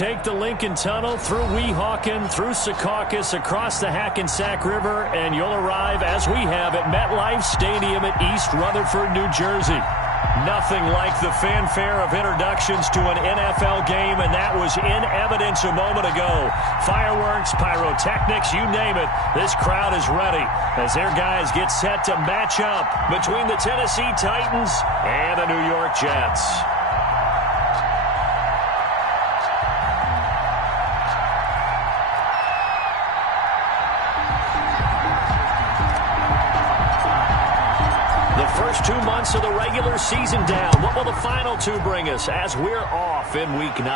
take the Lincoln Tunnel through Weehawken, through Secaucus, across the Hackensack River, and you'll arrive, as we have, at MetLife Stadium at East Rutherford, New Jersey. Nothing like the fanfare of introductions to an NFL game, and that was in evidence a moment ago. Fireworks, pyrotechnics, you name it. This crowd is ready as their guys get set to match up between the Tennessee Titans and the New York Jets. First 2 months of the regular season down. What will the final two bring us as we're off in Week 9?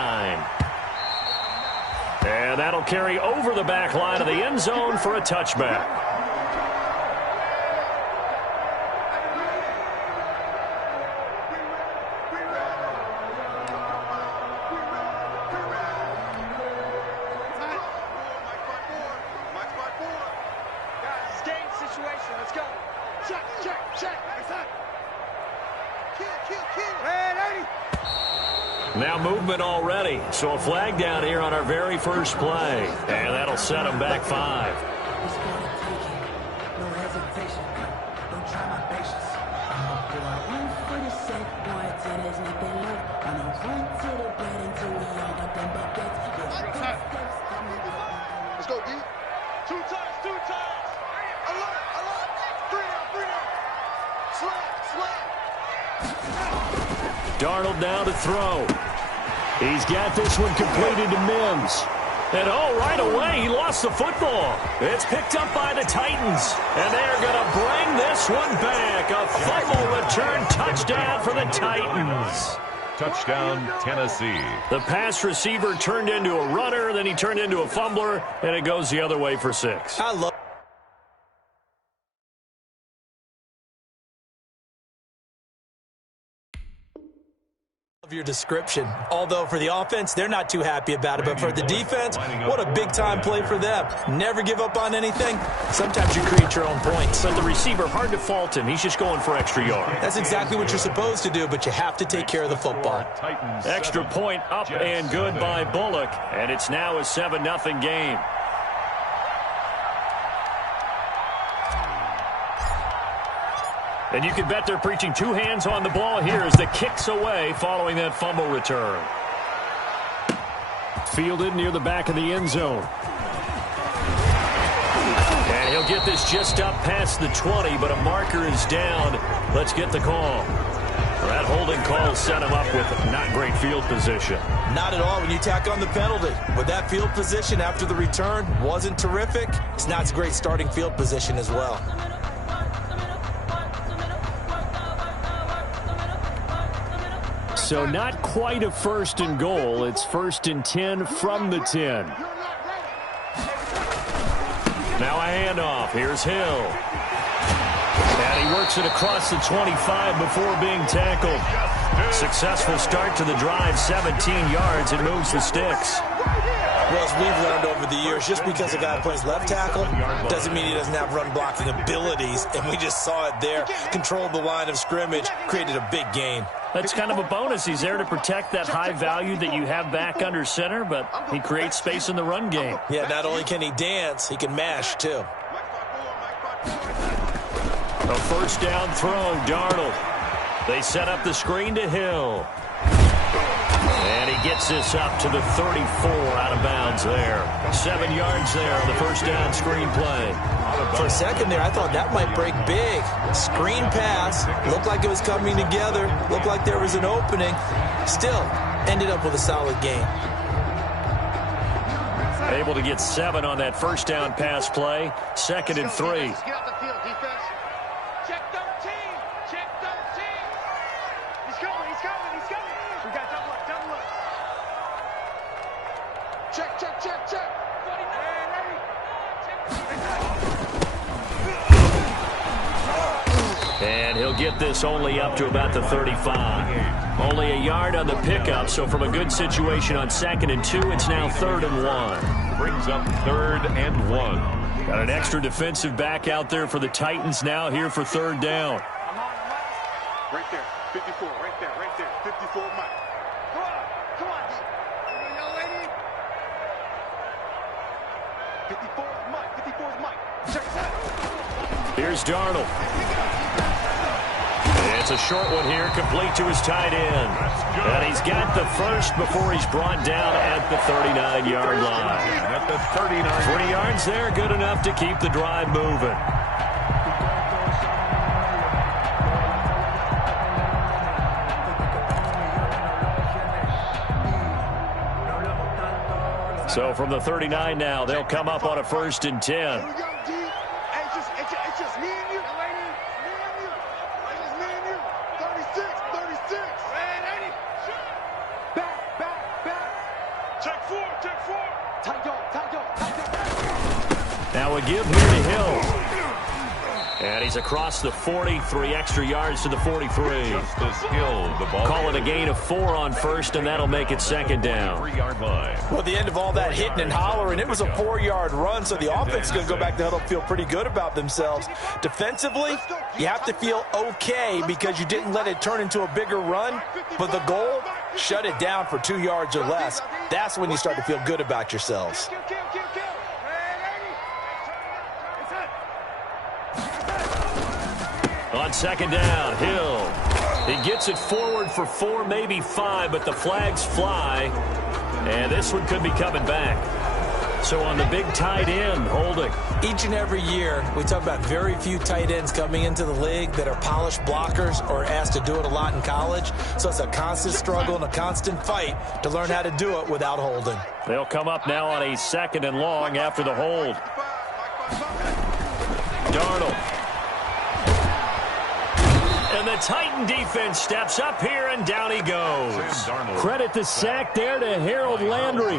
And that'll carry over the back line of the end zone for a touchback. Now movement already, so a flag down here on our very first play. And that'll set them back 5. Let's go, D. Two times. Alert. 3 down. Slap. Darnold down to throw. He's got this one completed to Mims. And right away, he lost the football. It's picked up by the Titans. And they're going to bring this one back. A fumble return touchdown for the Titans. Touchdown, Tennessee. The pass receiver turned into a runner, then he turned into a fumbler, and it goes the other way for 6. I love your description. Although for the offense, they're not too happy about it. But for the defense, what a big-time play for them. Never give up on anything. Sometimes you create your own points. But the receiver, hard to fault him. He's just going for extra yard. That's exactly what you're supposed to do, but you have to take care of the football. Extra point up and good by Bullock. And it's now a 7-0 game. And you can bet they're preaching 2 hands on the ball here as the kick's away following that fumble return. Fielded near the back of the end zone. And he'll get this just up past the 20, but a marker is down. Let's get the call. That holding call set him up with not great field position. Not at all when you tack on the penalty. But that field position after the return wasn't terrific. It's not a great starting field position as well. So not quite a 1st and goal. It's 1st and 10 from the 10. Now a handoff. Here's Hill. And he works it across the 25 before being tackled. Successful start to the drive, 17 yards, and moves the sticks. Well, as we've learned over the years, just because a guy plays left tackle doesn't mean he doesn't have run-blocking abilities, and we just saw it there. Controlled the line of scrimmage, created a big gain. That's kind of a bonus. He's there to protect that high value that you have back under center, but he creates space in the run game. Yeah, not only can he dance, he can mash, too. A 1st down throw, Darnold. They set up the screen to Hill. And he gets this up to the 34 out of bounds there. 7 yards there on the 1st down screen play. For a second there, I thought that might break big. Screen pass. Looked like it was coming together. Looked like there was an opening. Still, ended up with a solid game. Able to get 7 on that 1st down pass play. 2nd and 3. Get off the field, defense. Check 13. Check 13. He's coming. We got double up. Check. And he'll get this only up to about the 35. Only a yard on the pickup, so from a good situation on 2nd and 2, it's now 3rd and 1. Brings up 3rd and 1. Got an extra defensive back out there for the Titans now here for 3rd down. Right there, 54, right there, 54, Mike. Come on, D. Young lady. 54 is Mike. 54 is Mike. Check that. Here's Darnold. It's a short one here, complete to his tight end. And he's got the first before he's brought down at the 39-yard line. At the 39. 3 yards there, good enough to keep the drive moving. So from the 39 now, they'll come up on a 1st and 10. Here we go, D. Hey, it's just me and you. Me and you. It's just me and you. 36. Man, 80. Back. Check 4. Tight dog. Now a give here to Hill. And he's across the 40, 3 extra yards to the 43. Justice Hill, the ball. Call it a gain of 4 on 1st, and that'll make it 2nd down. 3-yard line. Well, at the end of all that hitting and hollering, it was a 4-yard run, so the offense is going to go back to huddle, feel pretty good about themselves. Defensively, you have to feel okay because you didn't let it turn into a bigger run, but the goal, shut it down for 2 yards or less. That's when you start to feel good about yourselves. On 2nd down, Hill. He gets it forward for 4, maybe 5, but the flags fly. And this one could be coming back. So on the big tight end, holding. Each and every year, we talk about very few tight ends coming into the league that are polished blockers or asked to do it a lot in college. So it's a constant struggle and a constant fight to learn how to do it without holding. They'll come up now on a 2nd and long after the hold. Darnold. And the Titan defense steps up here, and down he goes. Credit the sack there to Harold Landry.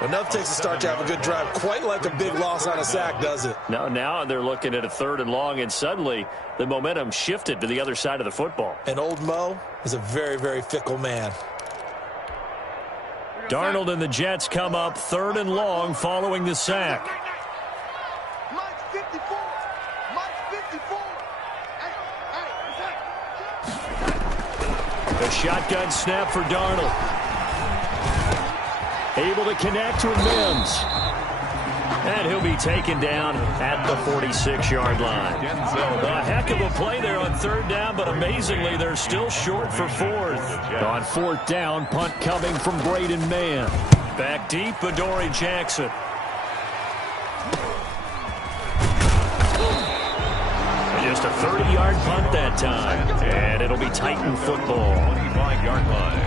Enough takes to start to have a good drive. Quite like a big loss on a sack, does it? Now they're looking at a 3rd and long, and suddenly the momentum shifted to the other side of the football. And old Mo is a very, very fickle man. Darnold and the Jets come up 3rd and long following the sack. Mike's 54. A shotgun snap for Darnold. Able to connect with Mims. And he'll be taken down at the 46-yard line. A heck of a play there on 3rd down, but amazingly, they're still short for 4th. On 4th down, punt coming from Braden Mann. Back deep, Adoree Jackson. Just a 30-yard punt that time. And it'll be Titan football. 25-yard line.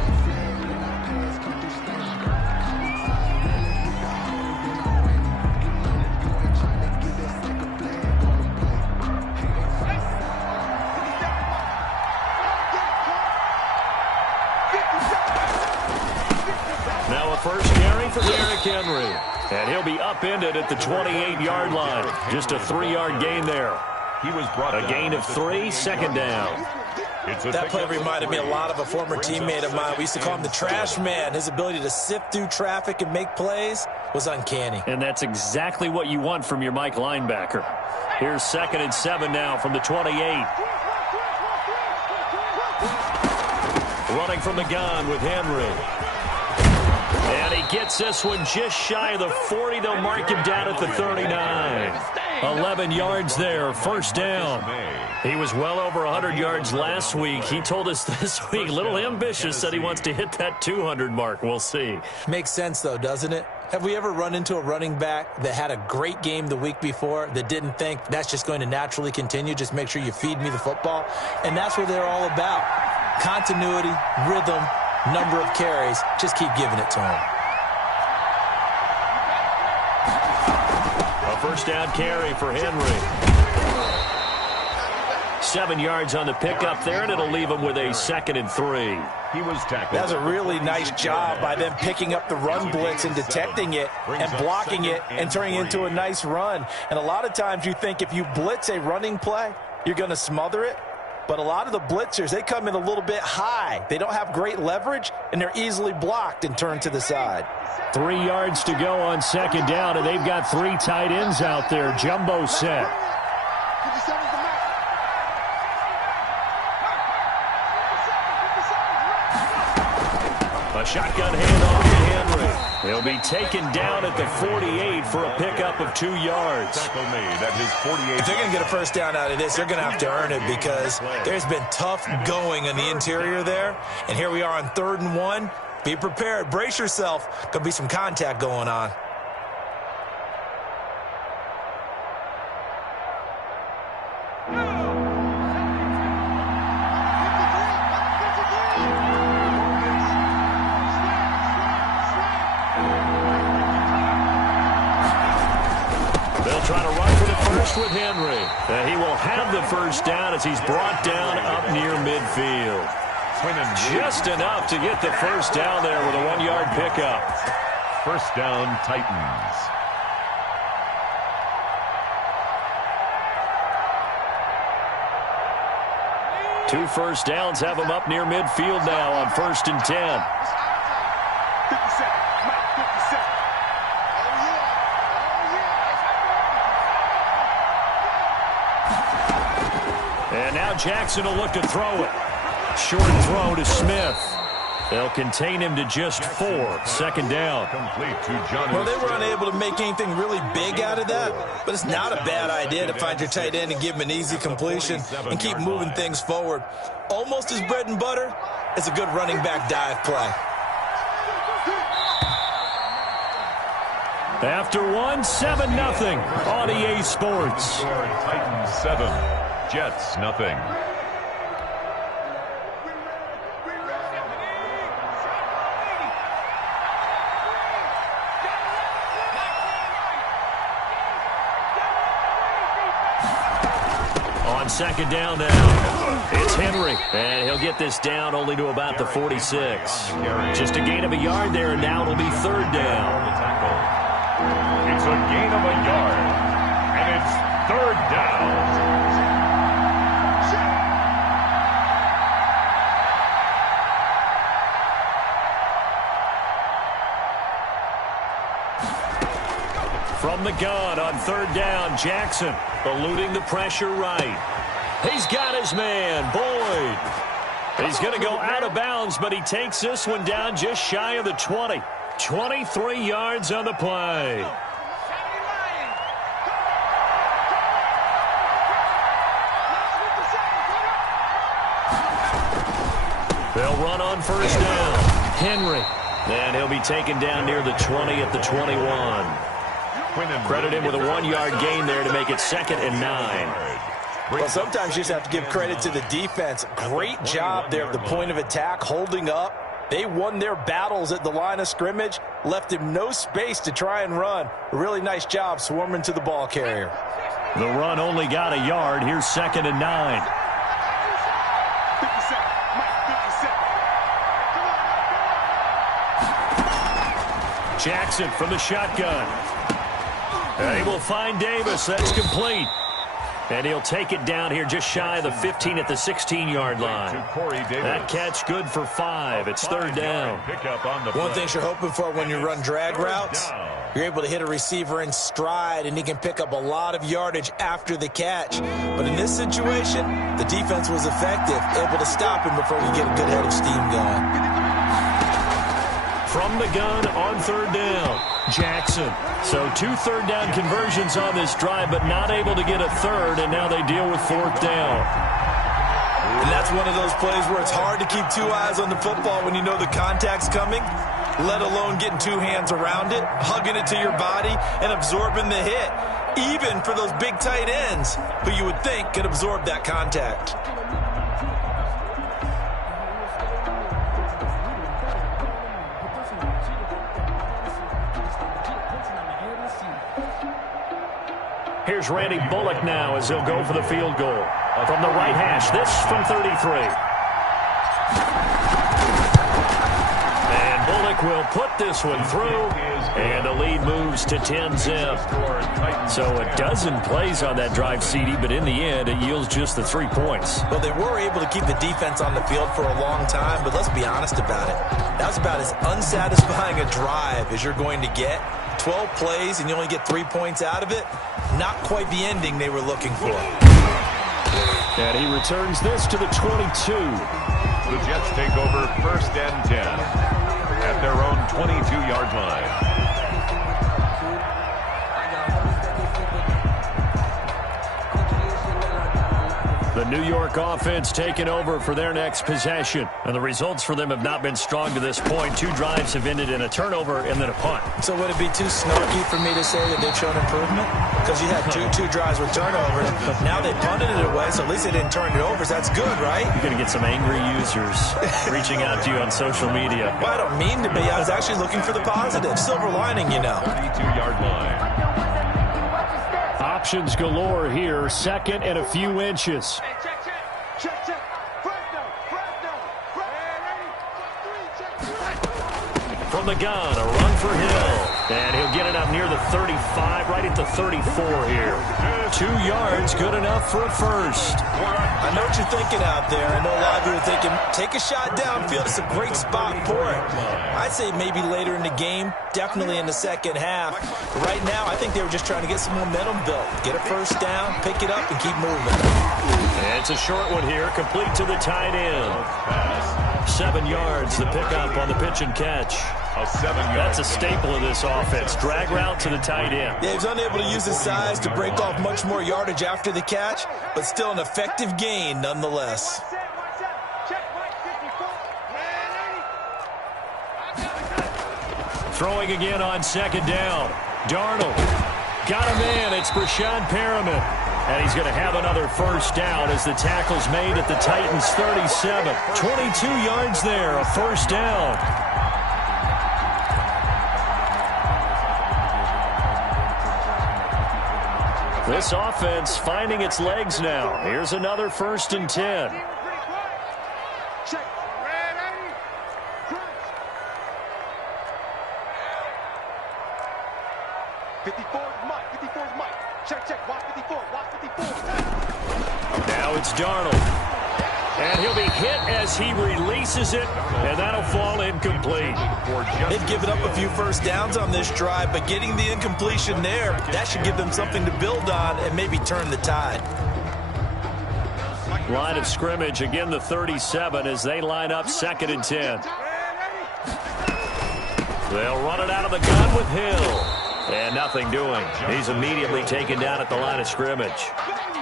Now a 1st carry for Derrick Henry. And he'll be upended at the 28-yard line. Just a 3-yard gain there. He was brought a gain of 3, 2nd down. That play reminded me a lot of a former teammate of mine. We used to call him the trash man. His ability to sift through traffic and make plays was uncanny. And that's exactly what you want from your Mike linebacker. Here's 2nd and 7 now from the 28. Running from the gun with Henry. And he gets this one just shy of the 40. They'll mark him down at the 39. 11 yards there, 1st down. He was well over 100 yards last week. He told us this week, a little ambitious, said he wants to hit that 200 mark. We'll see. Makes sense, though, doesn't it? Have we ever run into a running back that had a great game the week before that didn't think that's just going to naturally continue? Just make sure you feed me the football. And that's what they're all about. Continuity, rhythm, number of carries. Just keep giving it to him. A 1st down carry for Henry. 7 yards on the pickup there, and it'll leave him with a 2nd and 3. He was tackled. That was a really nice job by them picking up the run blitz and detecting it and blocking it and turning it into a nice run. And a lot of times you think if you blitz a running play, you're going to smother it. But a lot of the blitzers, they come in a little bit high. They don't have great leverage, and they're easily blocked and turned to the side. 3 yards to go on 2nd down, and they've got 3 tight ends out there. Jumbo set. A shotgun handoff to Henry. He'll be taken down at the 48 for a pickup of 2 yards. Tackle made at his 48. If they're going to get a first down out of this, they're going to have to earn it because there's been tough going on the interior there. And here we are on 3rd and 1. Be prepared. Brace yourself. Could be some contact going on. Trying to run for the first with Henry. He will have the first down as he's brought down up near midfield. Just enough to get the first down there with a 1-yard pickup. First down, Titans. Two first downs have him up near midfield now on 1st and 10. And now Jackson will look to throw it. Short throw to Smith. They'll contain him to just 4. 2nd down. Complete to Johnny. Well, they were unable to make anything really big out of that, but it's not a bad idea to find your tight end and give him an easy completion and keep moving things forward. Almost his bread and butter is a good running back dive play. After 1, 7-0 on EA Sports. Titans 7, Jets nothing. On 2nd down now, it's Henry, and he'll get this down only to about the 46. Just a gain of a yard there, and now it'll be 3rd down. It's a gain of a yard, and it's 3rd down. From the gun on 3rd down, Jackson eluding the pressure right. He's got his man, Boyd. He's going to go out of bounds, but he takes this one down just shy of the 20. 23 yards on the play. They'll run on 1st down. Henry. And he'll be taken down near the 20 at the 21. Credit him with a 1-yard gain there to make it 2nd and 9. Well, sometimes you just have to give credit to the defense. Great job there at the point of attack, holding up. They won their battles at the line of scrimmage, left him no space to try and run. A really nice job swarming to the ball carrier. The run only got a yard. Here's 2nd and 9. Jackson from the shotgun. He will find Davis. That's complete. And he'll take it down here just shy of the 15 at the 16-yard line. That catch good for 5. It's 3rd down. One thing you're hoping for when you run drag routes, you're able to hit a receiver in stride, and he can pick up a lot of yardage after the catch. But in this situation, the defense was effective, able to stop him before he get a good head of steam going. From the gun on 3rd down, Jackson. So 2 3rd down conversions on this drive, but not able to get a 3rd, and now they deal with 4th down. And that's one of those plays where it's hard to keep 2 eyes on the football when you know the contact's coming, let alone getting 2 hands around it, hugging it to your body, and absorbing the hit, even for those big tight ends who you would think could absorb that contact. Here's Randy Bullock now as he'll go for the field goal. From the right hash, this from 33. And Bullock will put this one through, and the lead moves to 10-zip. So a dozen plays on that drive, CD, but in the end, it yields just the 3 points. Well, they were able to keep the defense on the field for a long time, but let's be honest about it. That was about as unsatisfying a drive as you're going to get. 12 plays, and you only get 3 points out of it. Not quite the ending they were looking for. And he returns this to the 22. The Jets take over 1st and 10 at at their own 22-yard line. The New York offense taking over for their next possession. And the results for them have not been strong to this point. 2 drives have ended in a turnover and then a punt. So would it be too snarky for me to say that they've shown improvement? Because you had two drives with turnovers. Now they punted it away, so at least they didn't turn it over. So that's good, right? You're going to get some angry users reaching out to you on social media. Well, I don't mean to be. I was actually looking for the positive. Silver lining, you know. 32-yard line. Options galore here. Second and a few inches. From the gun, a run for Hill. And he'll get it up near the 35, right at the 34 here. 2 yards, good enough for a first. I know what you're thinking out there. I know a lot of you are thinking, take a shot downfield. It's a great spot for it. I'd say maybe later in the game, definitely in the second half. But right now, I think they were just trying to get some momentum built. Get a first down, pick it up, and keep moving. And it's a short one here, complete to the tight end. 7 yards, the pickup on the pitch and catch. That's a staple of this offense. Drag route to the tight end. Yeah, he was unable to use his size to break off much more yardage after the catch, but still an effective gain nonetheless. Throwing again on second down. Darnold got a man. It's Brashad Perriman. And he's going to have another first down as the tackle's made at the Titans' 37. 22 yards there, a first down. This offense finding its legs now. Here's another 1st and 10. Now it's Darnold. And he'll be hit as he releases it, and that'll fall incomplete. They've given up a few first downs on this drive, but getting the incompletion there, that should give them something to build on and maybe turn the tide. Line of scrimmage, again the 37 as they line up 2nd and 10. They'll run it out of the gun with Hill. And nothing doing. He's immediately taken down at the line of scrimmage.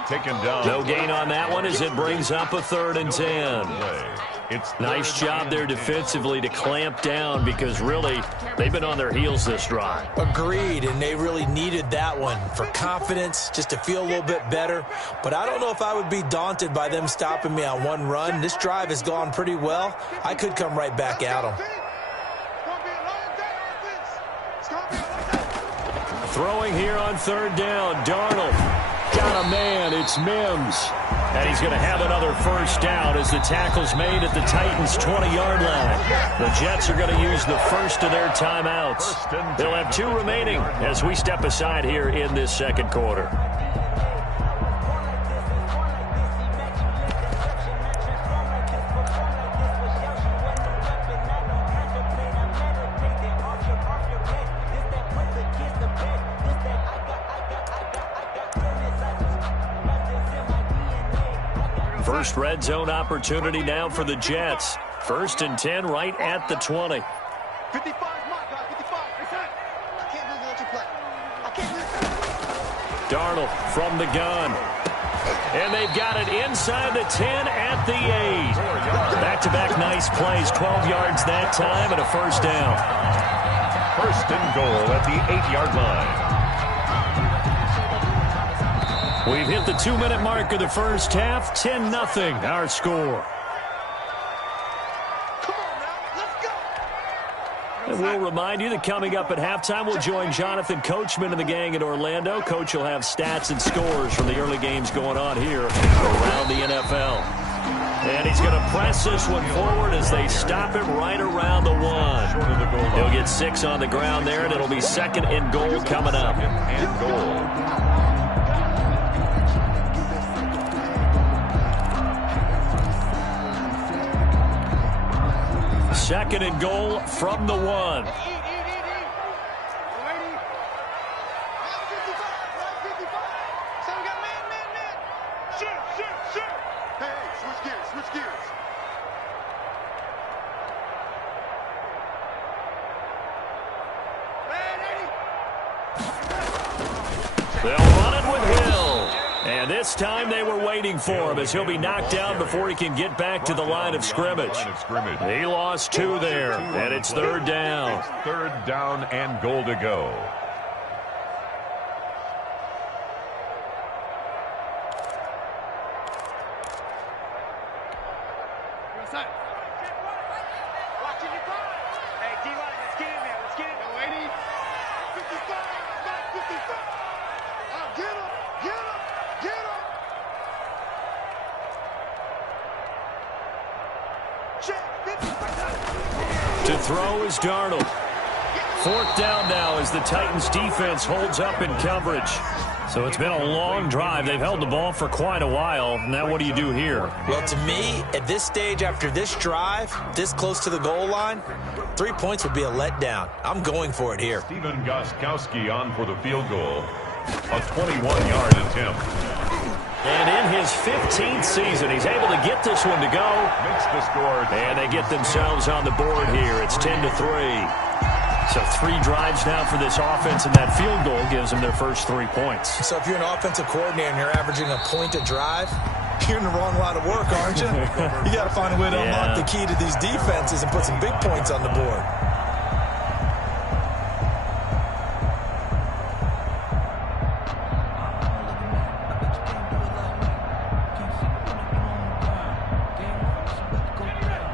Taken down. No gain on that one as it brings up a 3rd and 10. Nice job there defensively to clamp down because really they've been on their heels this drive. Agreed, and they really needed that one for confidence, just to feel a little bit better. But I don't know if I would be daunted by them stopping me on one run. This drive has gone pretty well. I could come right back at them. Throwing here on 3rd down, Darnold. Got a man, it's Mims. And he's going to have another first down as the tackle's made at the Titans' 20-yard line. The Jets are going to use the first of their timeouts. They'll have 2 remaining as we step aside here in this 2nd quarter. First red zone opportunity now for the Jets. 1st and 10 right at the 20. 55, guys, 55. I can't believe they let you play. I can't believe it. Darnold from the gun. And they've got it inside the 10 at the 8. Back-to-back nice plays. 12 yards that time and a first down. 1st and goal at the 8-yard line. We've hit the 2-minute mark of the first half. 10-0 our score. Come on now, let's go. And we'll remind you that coming up at halftime, we'll join Jonathan Coachman and the gang in Orlando. Coach will have stats and scores from the early games going on here around the NFL. And he's going to press this one forward as they stop it right around the 1. He'll get 6 on the ground there, and it'll be 2nd and goal coming up. 2nd and goal. Second and goal from the 1. Switch gears. They'll run it with Hill. And this time they were waiting for him as he'll be knocked down before he can get back to the line of scrimmage. He lost 2 there, and it's 3rd down. 3rd down and goal to go. To throw is Darnold. 4th down now as the Titans defense holds up in coverage. So it's been a long drive. They've held the ball for quite a while. Now what do you do here? Well, to me, at this stage after this drive, this close to the goal line, 3 points would be a letdown. I'm going for it here. Steven Gostkowski on for the field goal. A 21-yard attempt. And in his 15th season, he's able to get this one to go. Makes the score. And they get themselves on the board here. It's 10-3. So 3 drives now for this offense, and that field goal gives them their first 3 points. So if you're an offensive coordinator and you're averaging a point a drive, you're in the wrong line of work, aren't you? You got to find a way to unlock the key to these defenses and put some big points on the board.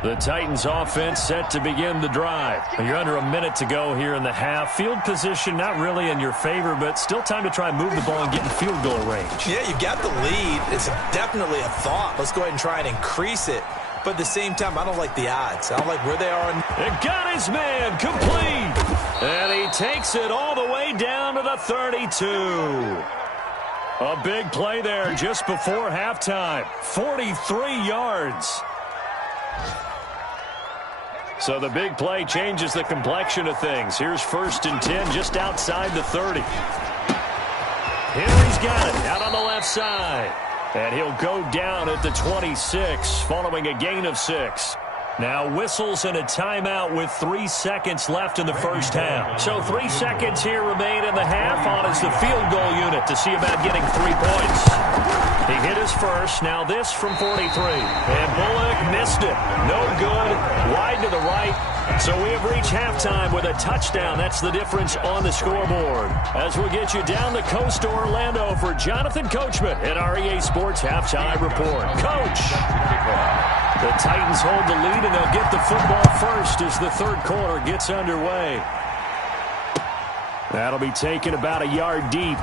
The Titans offense set to begin the drive. You're under a minute to go here in the half. Field position not really in your favor, but still time to try and move the ball and get in field goal range. Yeah, you got the lead. It's definitely a thought. Let's go ahead and try and increase it. But at the same time, I don't like the odds. I don't like where they are. It got his man complete. And he takes it all the way down to the 32. A big play there just before halftime. 43 yards. So the big play changes the complexion of things. Here's 1st and 10 just outside the 30. Henry's got it out on the left side. And he'll go down at the 26 following a gain of 6. Now whistles and a timeout with 3 seconds left in the first half. So 3 seconds here remain in the half. On is the field goal unit to see about getting 3 points. He hit his first. Now this from 43. And Bullock missed it. No good. Wide to the right. So we have reached halftime with a touchdown. That's the difference on the scoreboard. As we'll get you down the coast to Orlando for Jonathan Coachman at our EA Sports Halftime Report. Coach! The Titans hold the lead, and they'll get the football first as the 3rd quarter gets underway. That'll be taken about a yard deep.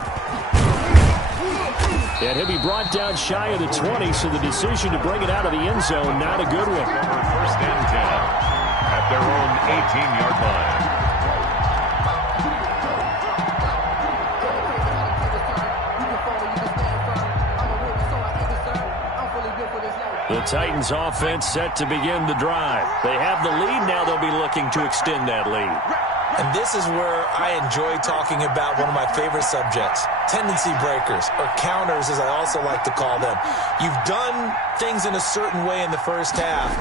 And he'll be brought down shy of the 20, so the decision to bring it out of the end zone, not a good one. 1st and 10 at their own 18-yard line. The Titans offense set to begin the drive. They have the lead. Now they'll be looking to extend that lead. And this is where I enjoy talking about one of my favorite subjects, tendency breakers, or counters as I also like to call them. You've done things in a certain way in the first half,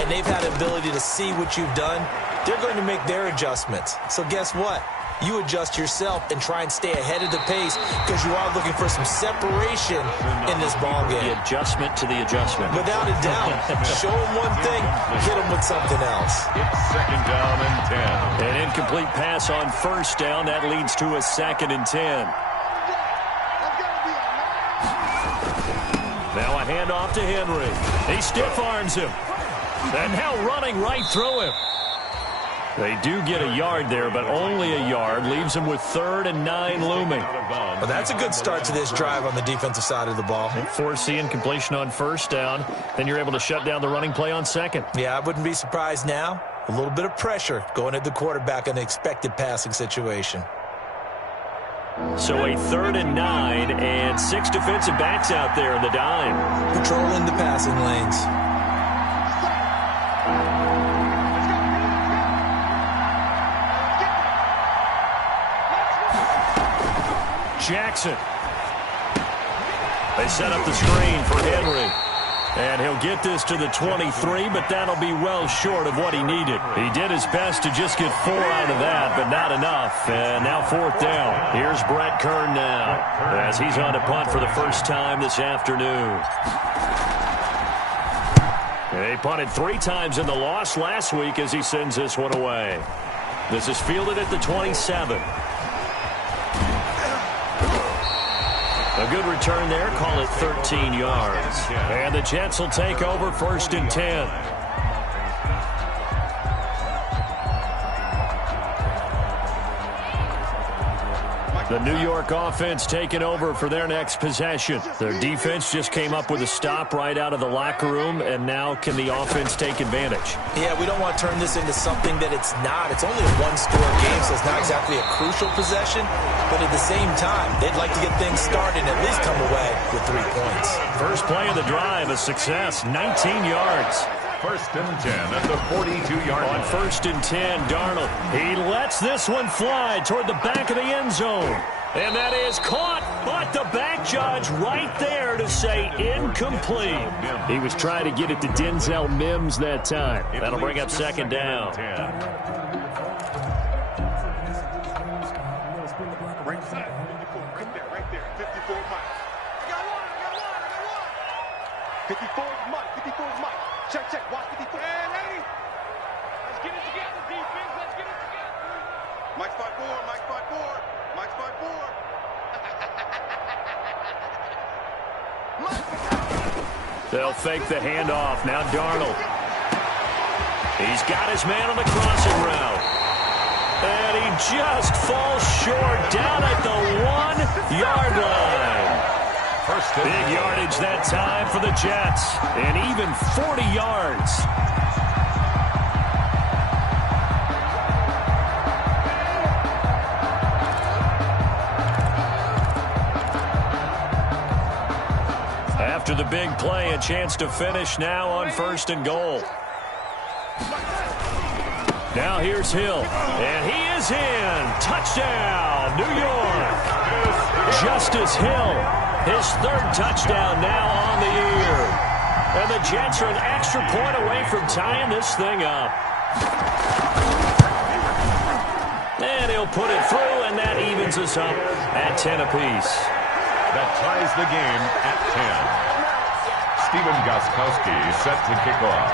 and they've had the ability to see what you've done. They're going to make their adjustments. So guess what? You adjust yourself and try and stay ahead of the pace because you are looking for some separation in this ballgame. The adjustment to the adjustment. Without a doubt. Show them one thing, hit them with something else. It's 2nd down and 10. An incomplete pass on 1st down. That leads to a 2nd and 10. Now a handoff to Henry. He stiff arms him. And now running right through him. They do get a yard there, but only a yard. Leaves them with 3rd and 9 looming. Well, that's a good start to this drive on the defensive side of the ball. Force the incompletion on 1st down. Then you're able to shut down the running play on 2nd. Yeah, I wouldn't be surprised now. A little bit of pressure going at the quarterback in an expected passing situation. So a 3rd and 9 and 6 defensive backs out there in the dime. Patrolling the passing lanes. Jackson. They set up the screen for Henry. And he'll get this to the 23, but that'll be well short of what he needed. He did his best to just get 4 out of that, but not enough. And now 4th down. Here's Brett Kern now as he's on to punt for the first time this afternoon. They punted 3 times in the loss last week as he sends this one away. This is fielded at the 27. A good return there. Call it 13 yards. And the Jets will take over 1st and 10. The New York offense taking over for their next possession. Their defense just came up with a stop right out of the locker room, and now can the offense take advantage? Yeah, we don't want to turn this into something that it's not. It's only a one-score game, so it's not exactly a crucial possession. But at the same time, they'd like to get things started and at least come away with 3 points. First play of the drive, a success, 19 yards. 1st and 10 at the 42-yard line. On 1st and 10, Darnold. He lets this one fly toward the back of the end zone. And that is caught, but the back judge right there to say incomplete. He was trying to get it to Denzel Mims that time. That'll bring up 2nd down. Right there, 54 Mike. I got one. 54 Mike, 54 Mike. Check, watch 54. And 80. Let's get it together, defense. Let's get it together. Mike spot 4, Mike spot 4. Mike spot 4. They'll fake the handoff. Now Darnold. He's got his man on the crossing route. And he just falls short down at the 1-yard line. Big yardage that time for the Jets. And even 40 yards. After the big play, a chance to finish now on 1st and goal. Now here's Hill. And he is in. Touchdown, New York. Justice Hill. His 3rd touchdown now on the year. And the Jets are an extra point away from tying this thing up. And he'll put it through, and that evens us up at 10 apiece. That ties the game at 10. Steven Gostkowski set to kick off.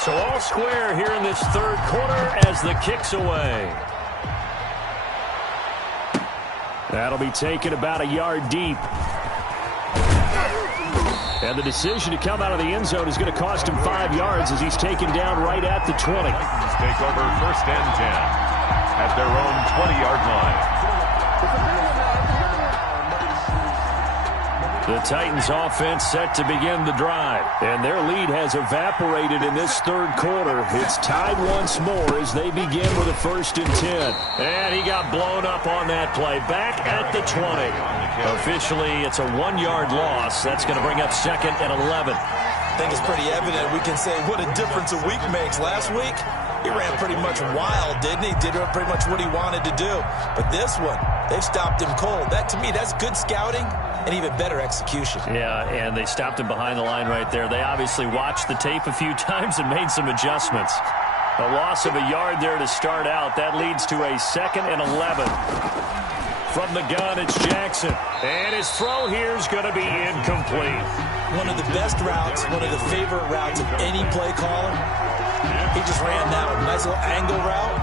So all square here in this 3rd quarter as the kick's away. That'll be taken about a yard deep. And the decision to come out of the end zone is going to cost him 5 yards as he's taken down right at the 20. Titans take over 1st and 10 at their own 20-yard line. The Titans offense set to begin the drive, and their lead has evaporated in this 3rd quarter. It's tied once more as they begin with a 1st and 10. And he got blown up on that play. Back at the 20. Officially, it's a 1-yard loss. That's going to bring up 2nd and 11. I think it's pretty evident. We can say what a difference a week makes. Last week, he ran pretty much wild, didn't he? Did pretty much what he wanted to do. But this one, they've stopped him cold. That, to me, that's good scouting and even better execution. Yeah, and they stopped him behind the line right there. They obviously watched the tape a few times and made some adjustments. A loss of a yard there to start out. That leads to a 2nd and 11. From the gun, it's Jackson. And his throw here is going to be incomplete. One of the best routes, one of the favorite routes of any play caller. He just ran that one. Nice little angle route.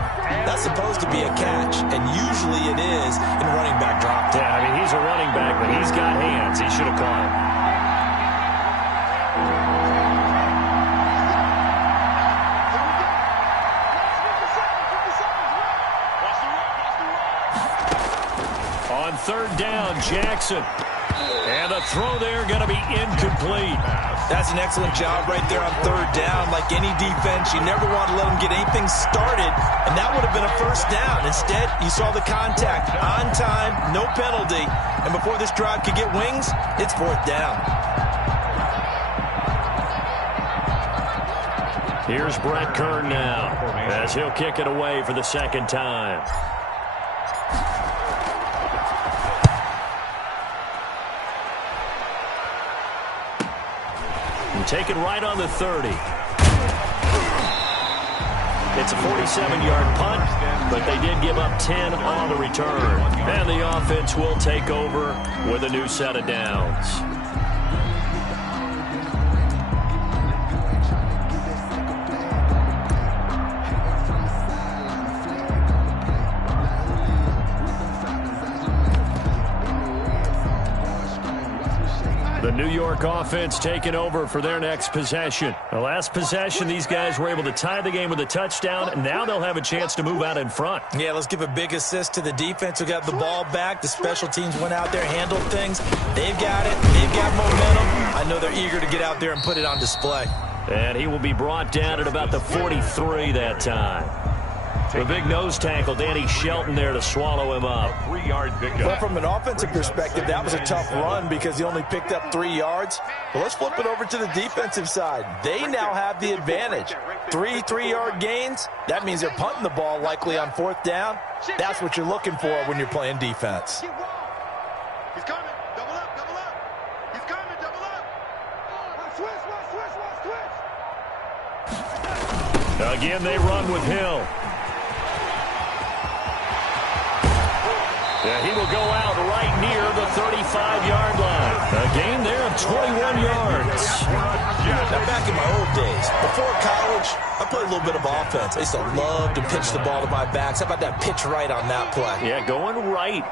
That's supposed to be a catch, and usually it is in running back drop. Yeah, I mean, he's a running back, but he's got hands. He should have caught it. On 3rd down, Jackson. And the throw there going to be incomplete. That's an excellent job right there on 3rd down. Like any defense, you never want to let them get anything started, and that would have been a 1st down. Instead, you saw the contact on time, no penalty, and before this drive could get wings, it's 4th down. Here's Brett Kern now as he'll kick it away for the 2nd time. Taken right on the 30. It's a 47-yard punt, but they did give up 10 on the return. And the offense will take over with a new set of downs. The New York offense taking over for their next possession. The last possession, these guys were able to tie the game with a touchdown. Now they'll have a chance to move out in front. Yeah, let's give a big assist to the defense who got the ball back. The special teams went out there, handled things. They've got it. They've got momentum. I know they're eager to get out there and put it on display. And he will be brought down at about the 43 that time. The big nose tackle, Danny Shelton, there to swallow him up. 3-yard pickup. Well, from an offensive perspective, that was a tough run because he only picked up 3 yards. But let's flip it over to the defensive side. They now have the advantage. 3 3-yard gains. That means they're punting the ball likely on 4th down. That's what you're looking for when you're playing defense. He's coming. Double up, double up. He's coming, double up. Switch. Again, they run with Hill. Yeah, he will go out right near the 35-yard line. A gain there of 21 yards. Now, back in my old days, before college, I played a little bit of offense. I used to love to pitch the ball to my backs. How about that pitch right on that play? Yeah, going right.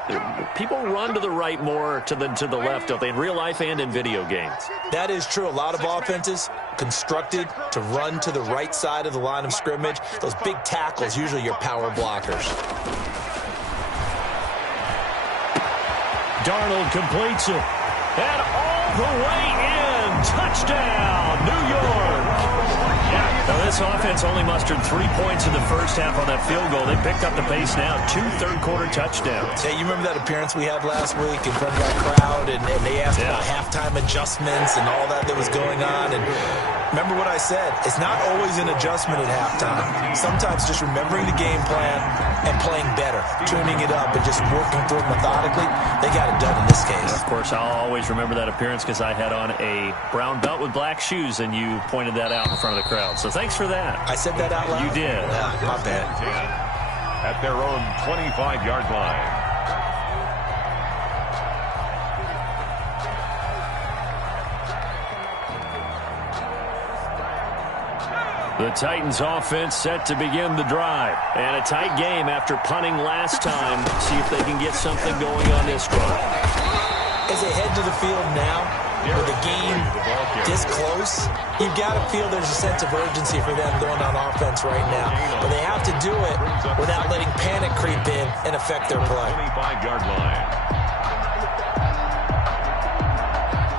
People run to the right more than to the left, don't they, in real life and in video games? That is true. A lot of offenses constructed to run to the right side of the line of scrimmage. Those big tackles, usually your power blockers. Darnold completes it. And all the way in. Touchdown, New York. Now, this offense only mustered 3 points in the first half on that field goal. They picked up the pace now. 2 third-quarter touchdowns. Hey, you remember that appearance we had last week in front of that crowd, and they asked about halftime adjustments and all that was going on, and remember what I said. It's not always an adjustment at halftime. Sometimes just remembering the game plan and playing better, tuning it up and just working through it methodically. They got it done in this case. Of course, I'll always remember that appearance because I had on a brown belt with black shoes, and you pointed that out in front of the crowd. So thanks for that. I said that out loud? You did. Yeah, my bad. At their own 25-yard line. The Titans offense set to begin the drive. And a tight game after punting last time. See if they can get something going on this drive. As they head to the field now, with the game this close, you've got to feel there's a sense of urgency for them going on offense right now. But they have to do it without letting panic creep in and affect their play. 25-yard line.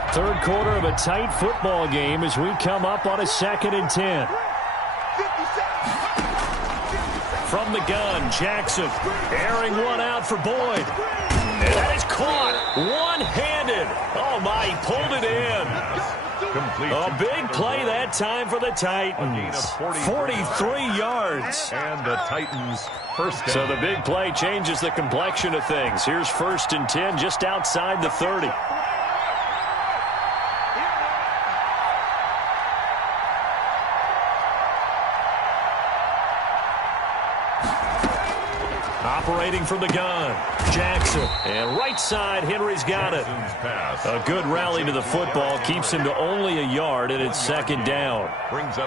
Third quarter of a tight football game as we come up on a 2nd and 10. From the gun, Jackson airing one out for Boyd. And that is caught one-handed. Oh, my, he pulled it in. A big play that time for the Titans. 43 yards. And the Titans first down. So the big play changes the complexion of things. Here's 1st and 10 just outside the 30. Operating from the gun, Jackson. And right side, Henry's got it. A good rally to the football keeps him to only a yard, and it's 2nd down.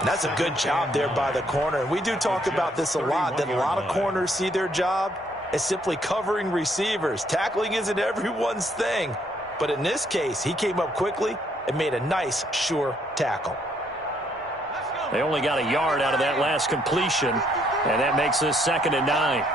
That's a good job there by the corner. And we do talk about this a lot, that a lot of corners see their job as simply covering receivers. Tackling isn't everyone's thing. But in this case, he came up quickly and made a nice, sure tackle. They only got a yard out of that last completion, and that makes this 2nd and 9.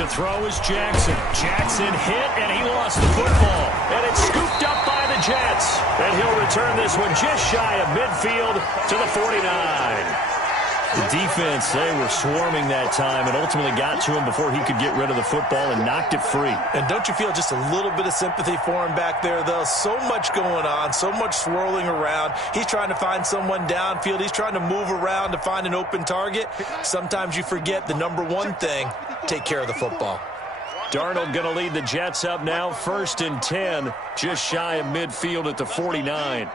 To throw is Jackson. Jackson hit, and he lost the football. And it's scooped up by the Jets. And he'll return this one just shy of midfield to the 49. The defense, they were swarming that time and ultimately got to him before he could get rid of the football and knocked it free. And don't you feel just a little bit of sympathy for him back there, though? So much going on, so much swirling around. He's trying to find someone downfield. He's trying to move around to find an open target. Sometimes you forget the number one thing, take care of the football. Darnold going to lead the Jets up now, 1st and 10, just shy of midfield at the 49.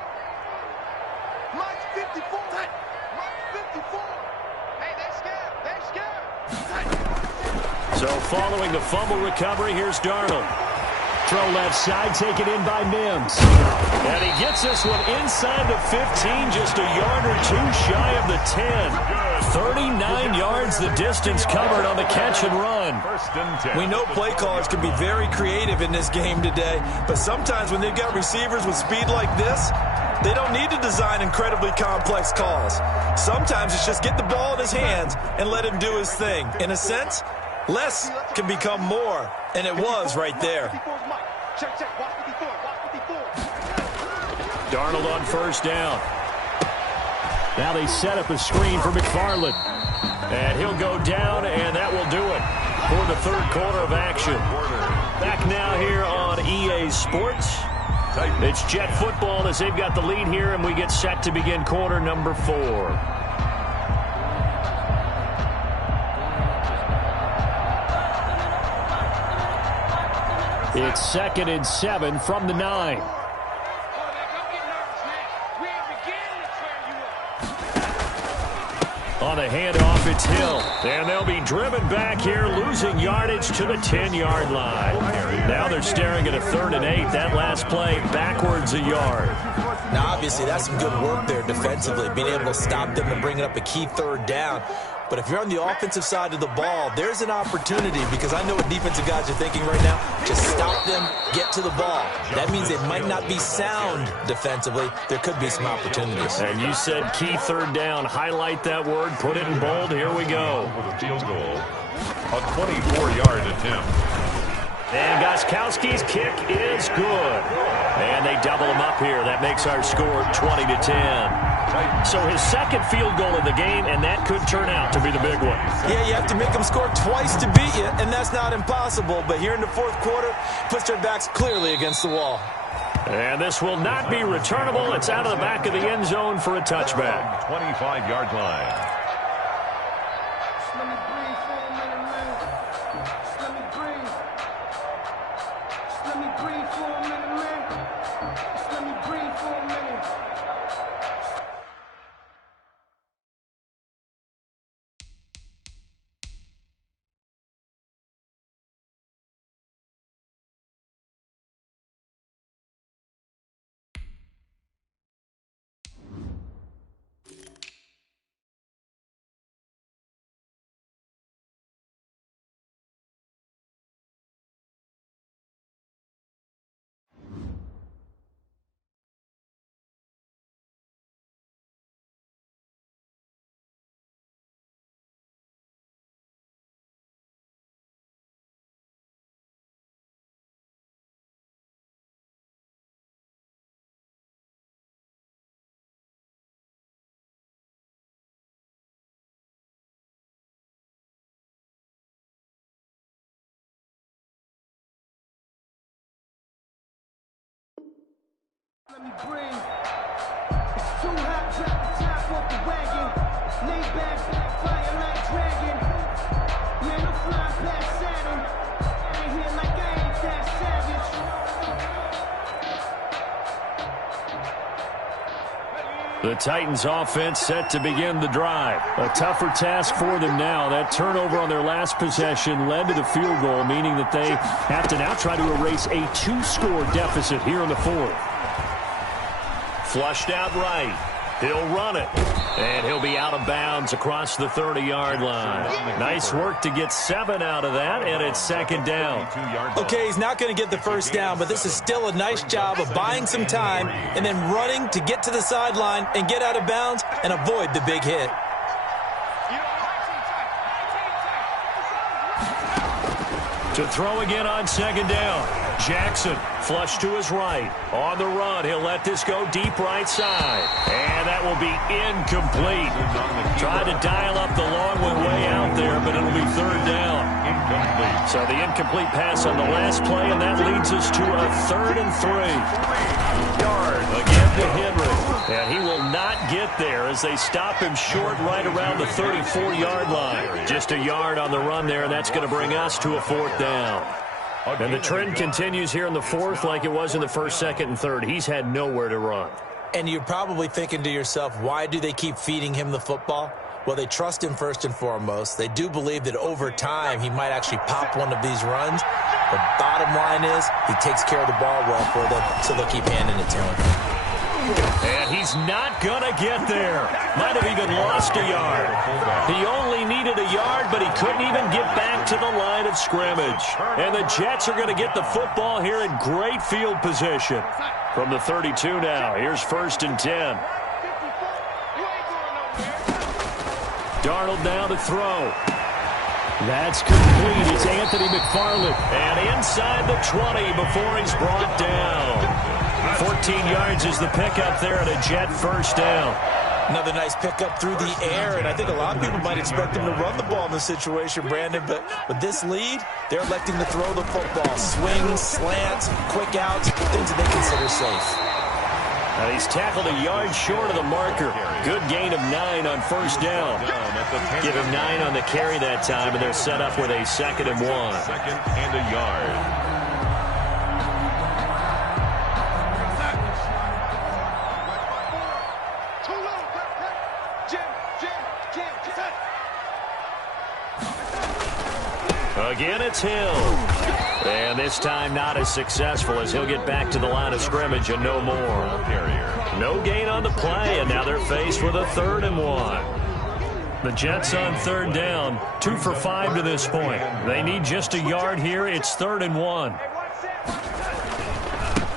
So following the fumble recovery, here's Darnold. Throw left side, taken in by Mims. And he gets this one inside the 15, just a yard or two shy of the 10. 39 yards the distance covered on the catch and run. We know play callers can be very creative in this game today, but sometimes when they've got receivers with speed like this, they don't need to design incredibly complex calls. Sometimes it's just get the ball in his hands and let him do his thing. In a sense, less can become more, and it was right there. Darnold on 1st down. Now they set up a screen for McFarland. And he'll go down, and that will do it for the 3rd quarter of action. Back now here on EA Sports. It's Jet football as they've got the lead here, and we get set to begin quarter number 4. It's 2nd and 7 from the 9. On the handoff, it's Hill. And they'll be driven back here, losing yardage to the 10-yard line. Now they're staring at a 3rd and 8. That last play backwards a yard. Now, obviously, that's some good work there defensively, being able to stop them and bring up a key 3rd down. But if you're on the offensive side of the ball, there's an opportunity, because I know what defensive guys are thinking right now. Just stop them, get to the ball. That means they might not be sound defensively. There could be some opportunities. And you said key 3rd down. Highlight that word. Put it in bold. Here we go. With a field goal, a 24-yard attempt. And Gostkowski's kick is good. And they double him up here. That makes our score 20-10. So his 2nd field goal of the game, and that could turn out to be the big one. Yeah, you have to make them score twice to beat you, and that's not impossible. But here in the 4th quarter, puts their backs clearly against the wall. And this will not be returnable. It's out of the back of the end zone for a touchback. 25-yard line. Let me breathe. It's too hot, drop the top off the wagon. Lay back, fire like dragon. Man, I'm flying past Saturn. I ain't here like I ain't that savage. The Titans offense set to begin the drive. A tougher task for them now. That turnover on their last possession led to the field goal, meaning that they have to now try to erase a 2-score deficit here in the 4th. Flushed out right. He'll run it. And he'll be out of bounds across the 30-yard line. Nice work to get 7 out of that, and it's 2nd down. Okay, he's not going to get the 1st down, but this is still a nice job of buying some time and then running to get to the sideline and get out of bounds and avoid the big hit. To throw again on 2nd down. Jackson flush to his right. On the run, he'll let this go deep right side. And that will be incomplete. Tried to dial up the long one way out there, but it'll be third down. Incomplete. So the incomplete pass on the last play, and that leads us to a 3rd and 3. Yard again to Henry. And he will not get there as they stop him short right around the 34-yard line. Just a yard on the run there, and that's going to bring us to a 4th down. And the trend continues here in the 4th like it was in the 1st, 2nd, and 3rd. He's had nowhere to run. And you're probably thinking to yourself, why do they keep feeding him the football? Well, they trust him first and foremost. They do believe that over time he might actually pop one of these runs. The bottom line is he takes care of the ball well for them, so they'll keep handing it to him. And he's not going to get there. Might have even lost a yard. He only needed a yard, but he couldn't even get back to the line of scrimmage. And the Jets are going to get the football here in great field position. From the 32 now, here's 1st and 10. Darnold now to throw. That's complete. It's Anthony McFarland. And inside the 20 before he's brought down. 14 yards is the pickup there at a Jet 1st down. Another nice pickup through the air, and I think a lot of people might expect him to run the ball in this situation, Brandon, but with this lead, they're electing to throw the football. Swings, slants, quick outs, things that they consider safe. Now he's tackled a yard short of the marker. Good gain of 9 on 1st down. Give him 9 on the carry that time, and they're set up with a 2nd and 1. 2nd and a yard. Again, it's Hill. And this time not as successful as he'll get back to the line of scrimmage and no more. No gain on the play, and now they're faced with a 3rd and 1. The Jets on 3rd down, 2 for 5 to this point. They need just a yard here. It's 3rd and 1.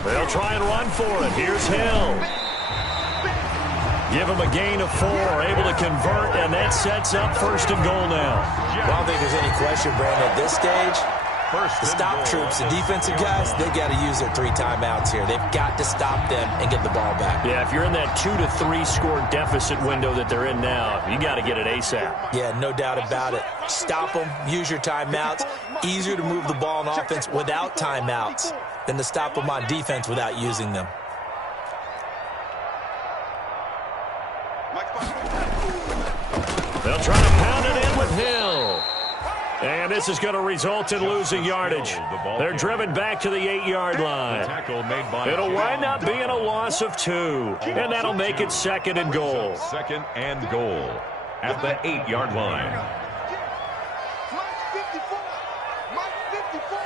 They'll try and run for it. Here's Hill. Give him a gain of 4, able to convert, and that sets up 1st and goal now. Well, I don't think there's any question, Brandon, at this stage, the stop troops, the defensive guys, they've got to use their 3 timeouts here. They've got to stop them and get the ball back. Yeah, if you're in that 2 to 3 score deficit window that they're in now, you got to get it ASAP. Yeah, no doubt about it. Stop them, use your timeouts. Easier to move the ball on offense without timeouts than to stop them on defense without using them. They'll try to pound it in with Hill. And this is going to result in losing yardage. They're driven back to the 8-yard line. It'll wind up being a loss of 2. And that'll make it 2nd and goal. 2nd and goal at the 8-yard line. Mike 54. Mike 54.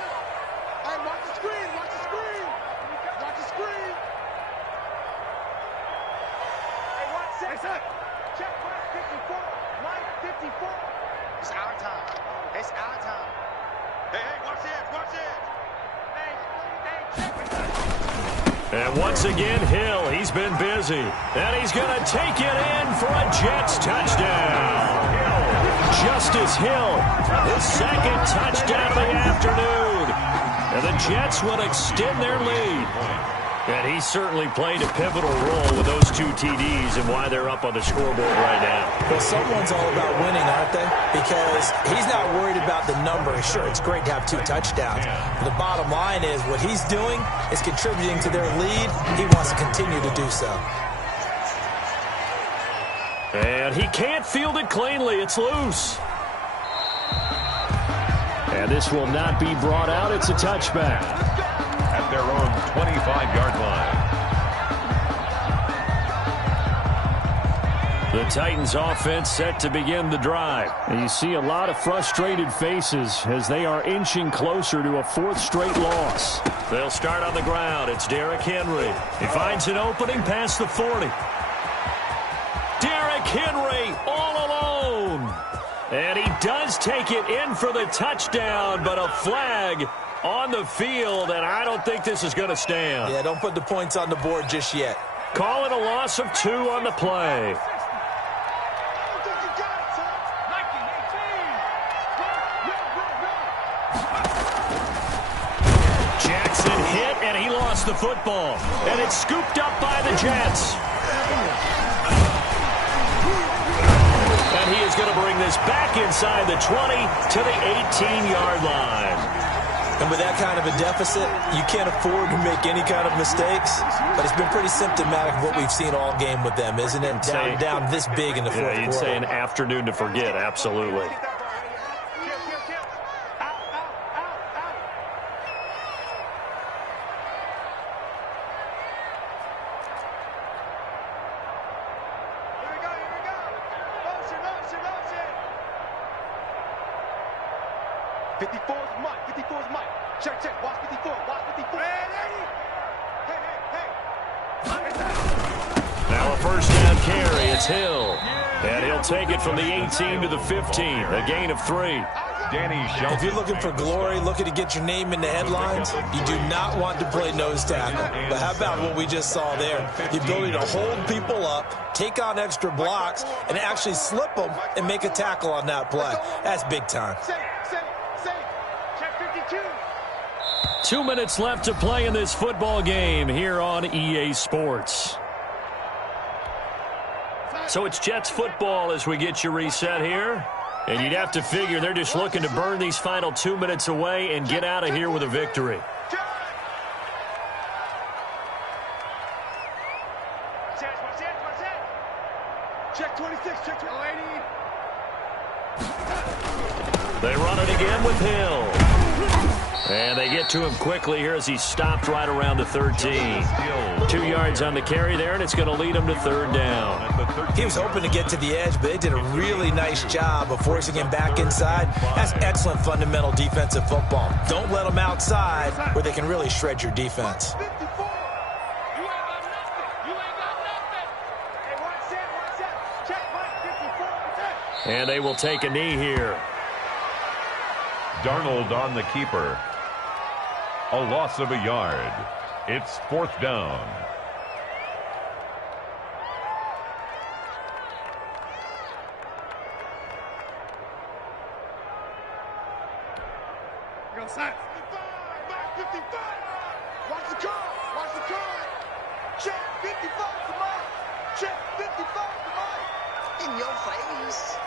Hey, watch the screen. Watch the screen. Watch the screen. Hey, watch this. Check Mike 54. Mike 54. It's our time. It's our time. Hey, watch this. Watch this. Hey, And once again, Hill, he's been busy. And he's going to take it in for a Jets touchdown. Justice Hill, his 2nd touchdown of the afternoon. And the Jets will extend their lead. And he certainly played a pivotal role with those 2 TDs and why they're up on the scoreboard right now. Well, someone's all about winning, aren't they? Because he's not worried about the number. Sure, it's great to have 2 touchdowns. But the bottom line is what he's doing is contributing to their lead. He wants to continue to do so. And he can't field it cleanly. It's loose. And this will not be brought out. It's a touchback. At their own 25-yard line. The Titans offense set to begin the drive. And you see a lot of frustrated faces as they are inching closer to a 4th straight loss. They'll start on the ground. It's Derrick Henry. He finds an opening past the 40. Derrick Henry all alone. And he does take it in for the touchdown, but a flag on the field, and I don't think this is going to stand. Yeah, don't put the points on the board just yet. Call it a loss of 2 on the play. Jackson hit, and he lost the football. And it's scooped up by the Jets. And he is going to bring this back inside the 20 to the 18-yard line. And with that kind of a deficit, you can't afford to make any kind of mistakes. But it's been pretty symptomatic of what we've seen all game with them, isn't it? Down this big in the fourth quarter. You'd say an afternoon to forget, absolutely. Now a first down carry. It's Hill. And he'll take it from the 18 to the 15. A gain of 3. If you're looking for glory, looking to get your name in the headlines, you do not want to play nose tackle. But how about what we just saw there? The ability to hold people up, take on extra blocks, and actually slip them and make a tackle on that play. That's big time. 2 minutes left to play in this football game here on EA Sports. So it's Jets football as we get you reset here. And you'd have to figure they're just looking to burn these final 2 minutes away and get out of here with a victory. Check 26, check 20. They run it again with Hill. And they get to him quickly here as he stopped right around the 13. 2 yards on the carry there, and it's going to lead him to third down. He was hoping to get to the edge, but they did a really nice job of forcing him back inside. That's excellent fundamental defensive football. Don't let them outside where they can really shred your defense. And they will take a knee here. Darnold on the keeper. A loss of a yard. It's fourth down. Go side. 55. Watch the car. Watch the car. Check 55 to Mike. Check 55 to Mike. In your face.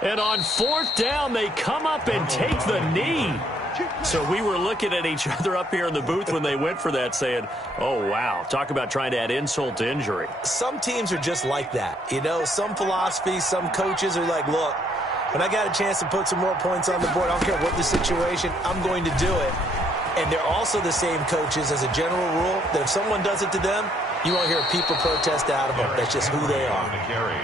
And on fourth down, they come up and take the knee. So we were looking at each other up here in the booth when they went for that saying, oh, wow, talk about trying to add insult to injury. Some teams are just like that. You know, some philosophies, some coaches are like, look, when I got a chance to put some more points on the board, I don't care what the situation, I'm going to do it. And they're also the same coaches as a general rule that if someone does it to them, you won't hear people protest out of them. That's just who they are.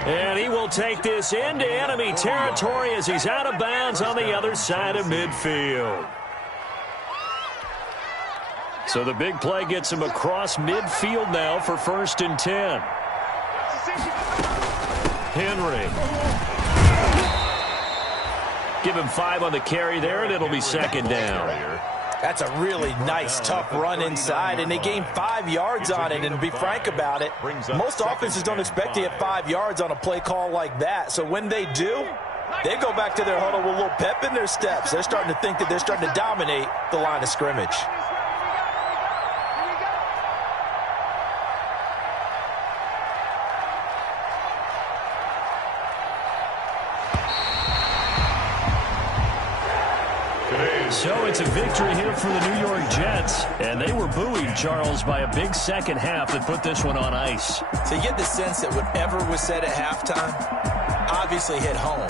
And he will take this into enemy territory as he's out of bounds on the other side of midfield. So the big play gets him across midfield now for 1st and 10. Henry. Give him 5 on the carry there, and it'll be 2nd down. That's a really nice, tough run inside, and they gained 5 yards on it. And to be frank about it, most offenses don't expect to get 5 yards on a play call like that. So when they do, they go back to their huddle with a little pep in their steps. They're starting to think that they're starting to dominate the line of scrimmage. So it's a victory here for the New York Jets. And they were buoyed, Charles, by a big second half that put this one on ice. So you get the sense that whatever was said at halftime obviously hit home.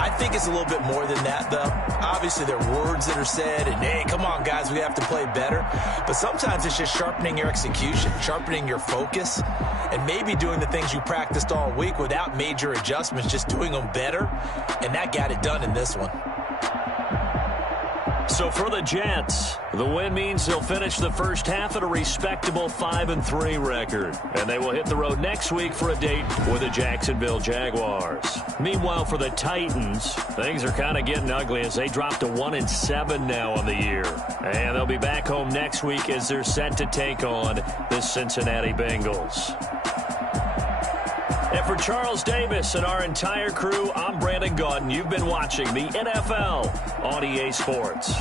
I think it's a little bit more than that, though. Obviously, there are words that are said, and, hey, come on, guys, we have to play better. But sometimes it's just sharpening your execution, sharpening your focus, and maybe doing the things you practiced all week without major adjustments, just doing them better. And that got it done in this one. So for the Jets, the win means they'll finish the first half at a respectable 5-3 record. And they will hit the road next week for a date with the Jacksonville Jaguars. Meanwhile, for the Titans, things are kind of getting ugly as they drop to 1-7 now on the year. And they'll be back home next week as they're set to take on the Cincinnati Bengals. And for Charles Davis and our entire crew, I'm Brandon Gaudin. You've been watching the NFL on EA Sports.